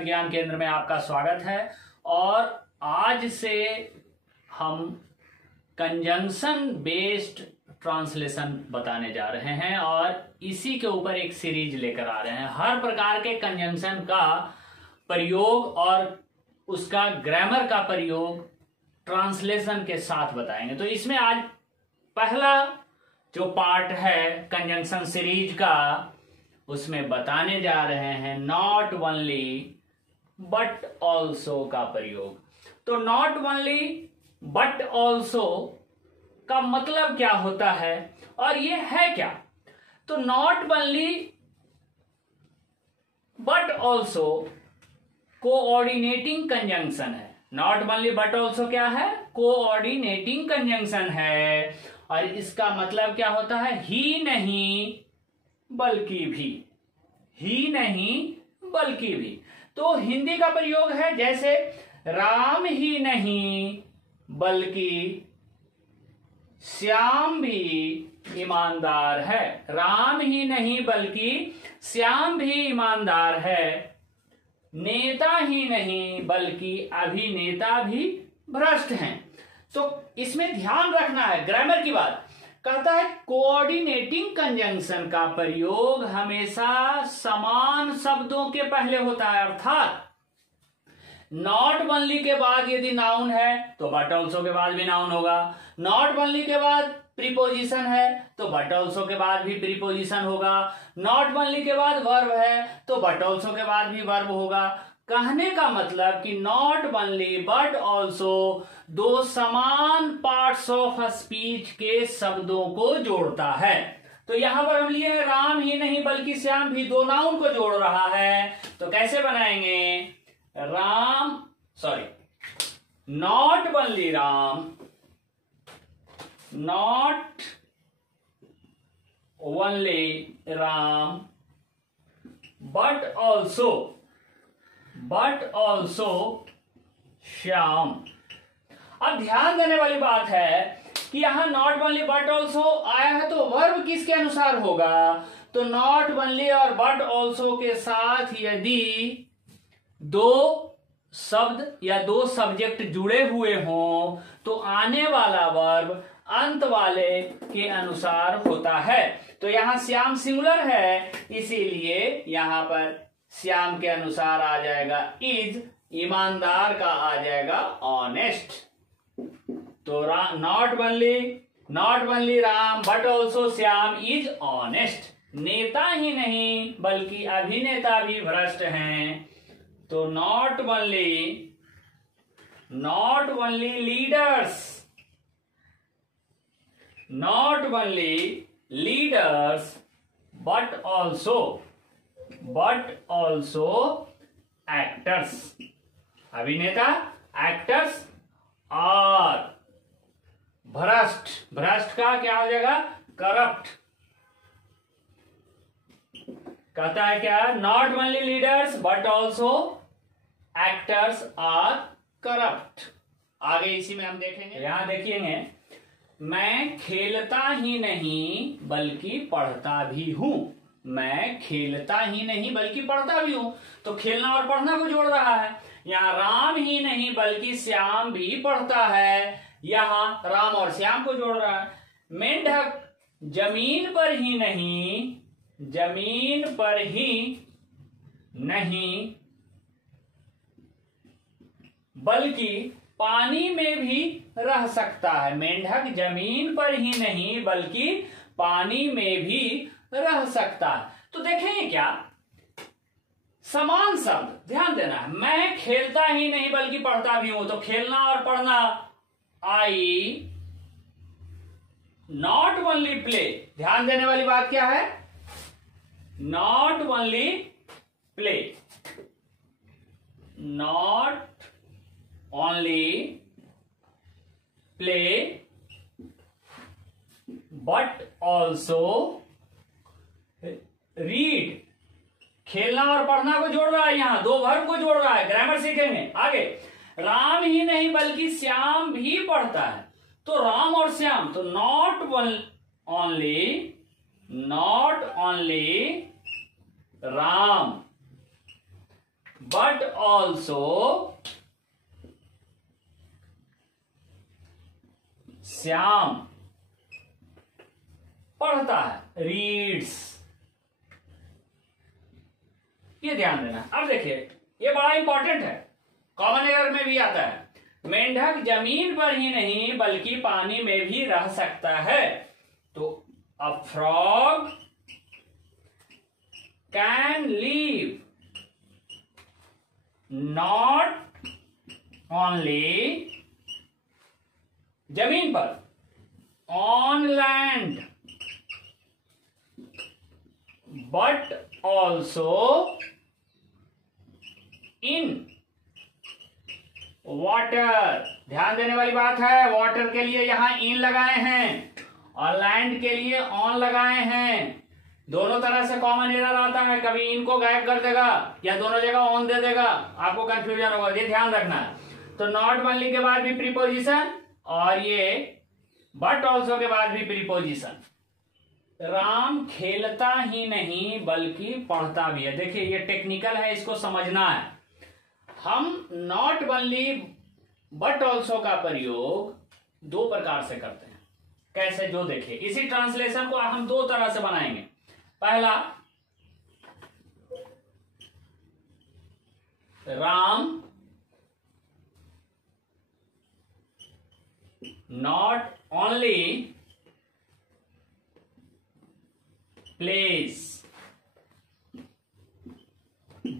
जगत ज्ञान केंद्र में आपका स्वागत है। और आज से हम कंजंक्शन बेस्ड ट्रांसलेशन बताने जा रहे हैं और इसी के ऊपर एक सीरीज लेकर आ रहे हैं। हर प्रकार के कंजंक्शन का प्रयोग और उसका ग्रामर का प्रयोग ट्रांसलेशन के साथ बताएंगे। तो इसमें आज पहला जो पार्ट है कंजंक्शन सीरीज का, उसमें बताने जा रहे हैं नॉट ओनली बट ऑल्सो का प्रयोग। तो नॉट ओनली बट ऑल्सो का मतलब क्या होता है और ये है क्या? तो not only but also coordinating conjunction है। नॉट ओनली बट ऑल्सो क्या है? कोऑर्डिनेटिंग कंजंक्शन है। और इसका मतलब क्या होता है? ही नहीं बल्कि भी, ही नहीं बल्कि भी। तो हिंदी का प्रयोग है जैसे राम ही नहीं बल्कि श्याम भी ईमानदार है। राम ही नहीं बल्कि श्याम भी ईमानदार है। नेता ही नहीं बल्कि अभिनेता भी भ्रष्ट हैं। तो इसमें ध्यान रखना है ग्रामर की बात। कहता है कोऑर्डिनेटिंग कंजंक्शन का प्रयोग हमेशा समान शब्दों के पहले होता है। अर्थात नॉट ओनली के बाद यदि नाउन है तो बट ऑल्सो के बाद भी नाउन होगा। नॉट ओनली के बाद प्रीपोजिशन है तो बट ऑल्सो के बाद भी प्रीपोजिशन होगा। नॉट ओनली के बाद वर्ब है तो बट ऑल्सो के बाद भी वर्ब होगा। कहने का मतलब कि नॉट ओनली बट ऑल्सो दो समान पार्ट्स ऑफ स्पीच के शब्दों को जोड़ता है। तो यहां पर हम लिए हैं राम ही नहीं बल्कि श्याम भी, दो नाउन को जोड़ रहा है। तो कैसे बनाएंगे? Not only Ram, not only Ram but also Shyam. अब ध्यान देने वाली बात है कि यहां नॉट ओनली बट ऑल्सो आया है तो वर्ब किसके अनुसार होगा? तो नॉट ओनली और बट ऑल्सो के साथ यदि दो शब्द या दो सब्जेक्ट जुड़े हुए हों तो आने वाला वर्ब अंत वाले के अनुसार होता है। तो यहां श्याम सिंगुलर है, इसीलिए यहां पर श्याम के अनुसार आ जाएगा इज, ईमानदार का आ जाएगा ऑनेस्ट। तो not only Ram but also Shyam is honest. नेता ही नहीं बल्कि अभिनेता भी भ्रष्ट हैं। तो not only leaders but also actors. अभिनेता, एक्टर्स और भ्रष्ट का क्या हो जाएगा? करप्ट। कहता है क्या? Not only leaders but also actors are corrupt. आगे इसी में हम देखेंगे। यहां देखिएंगे, मैं खेलता ही नहीं बल्कि पढ़ता भी हूं। मैं खेलता ही नहीं बल्कि पढ़ता भी हूं। तो खेलना और पढ़ना को जोड़ रहा है। यहाँ राम ही नहीं बल्कि श्याम भी पढ़ता है, यहाँ राम और श्याम को जोड़ रहा है। मेंढक जमीन पर ही नहीं बल्कि पानी में भी रह सकता है। मेंढक जमीन पर ही नहीं बल्कि पानी में भी रह सकता है। तो देखेंगे क्या समान शब्द, ध्यान देना है। मैं खेलता ही नहीं बल्कि पढ़ता भी हूं। तो खेलना और पढ़ना, आई नॉट ओनली प्ले। ध्यान देने वाली बात क्या है? Not only play, not only play but also read. खेलना और पढ़ना को जोड़ रहा है, यहां दो वर्ब को जोड़ रहा है। ग्रामर सीखेंगे आगे। राम ही नहीं बल्कि श्याम भी पढ़ता है। तो राम और श्याम, तो not only Ram but also Shyam पढ़ता है, रीड्स। ये ध्यान देना। अब देखिए ये बड़ा इंपॉर्टेंट है, कॉमन एरर में भी आता है। मेंढक जमीन पर ही नहीं बल्कि पानी में भी रह सकता है। तो a frog can leave not only जमीन पर, on land, but also in water. ध्यान देने वाली बात है, वाटर के लिए यहां इन लगाए हैं और लैंड के लिए ऑन लगाए हैं। दोनों तरह से कॉमन एरर आता है, कभी इनको गायब कर देगा या दोनों जगह ऑन दे देगा, आपको कंफ्यूजन होगा, ये ध्यान रखना है। तो नॉट ओनली के बाद भी प्रीपोजिशन और ये बट ऑल्सो के बाद भी प्रीपोजिशन। राम खेलता ही नहीं बल्कि पढ़ता भी है। देखिए ये टेक्निकल है, इसको समझना है। हम नॉट ओनली बट ऑल्सो का प्रयोग दो प्रकार से करते हैं। कैसे, जो देखिए इसी ट्रांसलेशन को हम दो तरह से बनाएंगे। पहला, Ram not only plays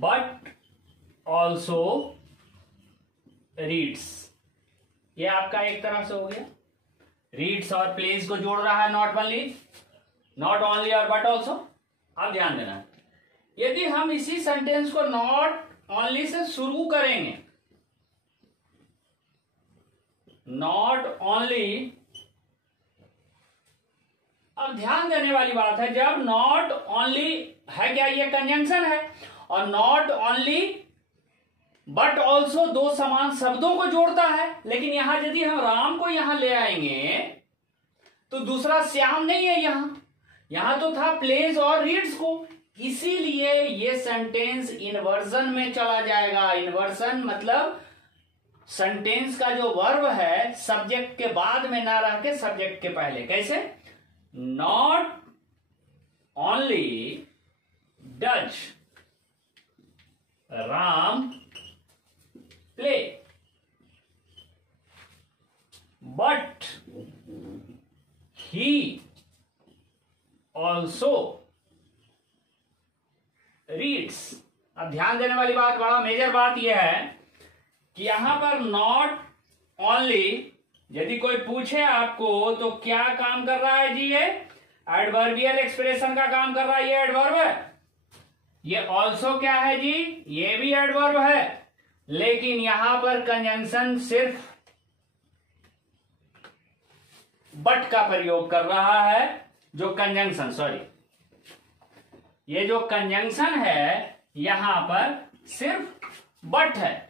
but also reads। ये आपका एक तरफ से हो गया, रीड्स और प्लेस को जोड़ रहा है नॉट ओनली और बट ऑल्सो। अब ध्यान देना, यदि हम इसी सेंटेंस को नॉट ओनली से शुरू करेंगे, नॉट ओनली, अब ध्यान देने वाली बात है, जब नॉट ओनली है, क्या ये कंजंक्शन है, और नॉट ओनली बट ऑल्सो दो समान शब्दों को जोड़ता है। लेकिन यहां यदि हम राम को यहां ले आएंगे तो दूसरा श्याम नहीं है, यहां तो था प्लेस और रीड्स को, इसीलिए ये सेंटेंस इन्वर्जन में चला जाएगा। इन्वर्जन मतलब सेंटेंस का जो वर्ब है सब्जेक्ट के बाद में ना रह के सब्जेक्ट के पहले। कैसे, not only does Ram play but he also reads. अब ध्यान देने वाली बात, बड़ा मेजर बात यह है कि यहां पर नॉट ओनली यदि कोई पूछे आपको तो क्या काम कर रहा है जी, ये एडवर्बियल एक्सप्रेशन का काम कर रहा है, ये एडवर्ब है। ये ऑल्सो क्या है जी, ये भी एडवर्ब है। लेकिन यहां पर कंजंक्शन सिर्फ बट का प्रयोग कर रहा है, जो कंजंक्शन, सॉरी, ये जो कंजंक्शन है यहां पर सिर्फ बट है।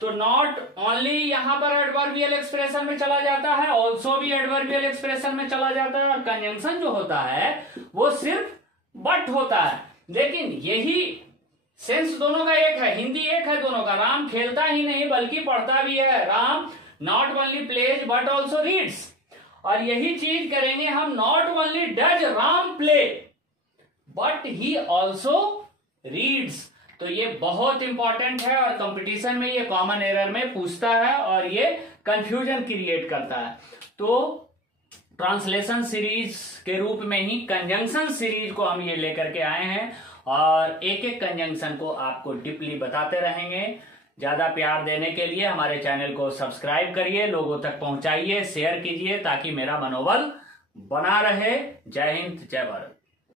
तो नॉट ओनली यहां पर एडवर्बियल एक्सप्रेशन में चला जाता है, ऑल्सो भी एडवर्बियल एक्सप्रेशन में चला जाता है, और कंजंक्शन जो होता है वो सिर्फ बट होता है। लेकिन यही सेंस दोनों का एक है, हिंदी एक है दोनों का। राम खेलता ही नहीं बल्कि पढ़ता भी है। Ram not only plays but also reads. और यही चीज करेंगे हम, not only does Ram play but he also reads. तो ये बहुत इंपॉर्टेंट है और कंपटीशन में ये कॉमन एरर में पूछता है और ये कंफ्यूजन क्रिएट करता है। तो ट्रांसलेशन सीरीज के रूप में ही कंजंक्शन सीरीज को हम ये लेकर के आए हैं और एक एक कंजंक्शन को आपको डीपली बताते रहेंगे। ज्यादा प्यार देने के लिए हमारे चैनल को सब्सक्राइब करिए, लोगों तक पहुंचाइए, शेयर कीजिए ताकि मेरा मनोबल बना रहे। जय हिंद, जय भारत।